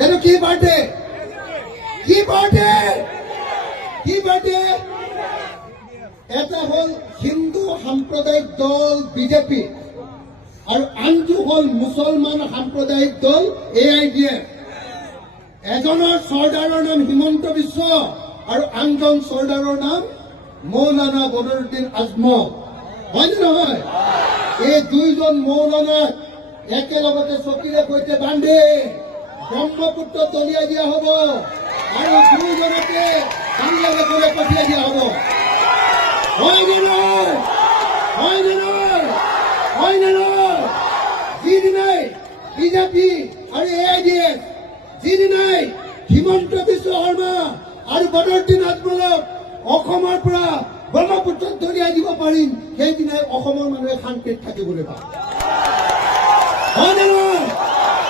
এইটো কি পাৰ্টি? কি পাৰ্টি? কি পাৰ্টি? এটা হ'ল হিন্দু সাম্প্ৰদায়িক দল বিজেপি আৰু আনটো হ'ল মুছলমান সাম্প্ৰদায়িক দল AIDF। এজনৰ চৰ্দাৰৰ নাম হিমন্ত বিশ্ব আৰু আনজন চৰ্দাৰৰ নাম মৌলানা বদৰুদ্দিন আজমল। হয়নে নহয়? এই দুইজন মৌলানাক একেলগতে চকীৰে সৈতে বান্ধি ব্ৰহ্মপুত্ৰত দলিয়াই দিয়া হ'ব আৰু দুইজনকে বাংলাদেশলৈ পঠিয়াই দিয়া হ'ব। হয়নে নহয়? হয়নে নহয়? হয়নে নহয়? যিদিনাই বিজেপি আৰু AIDF, যিদিনাই হিমন্ত বিশ্ব শৰ্মা আৰু বদৰুদ্দিন আজমলক অসমৰ পৰা ব্ৰহ্মপুত্ৰত দলিয়াই দিব পাৰিম, সেইদিনাই অসমৰ মানুহে শান্তিত থাকিবলৈ পাব। হয়নে নহয়?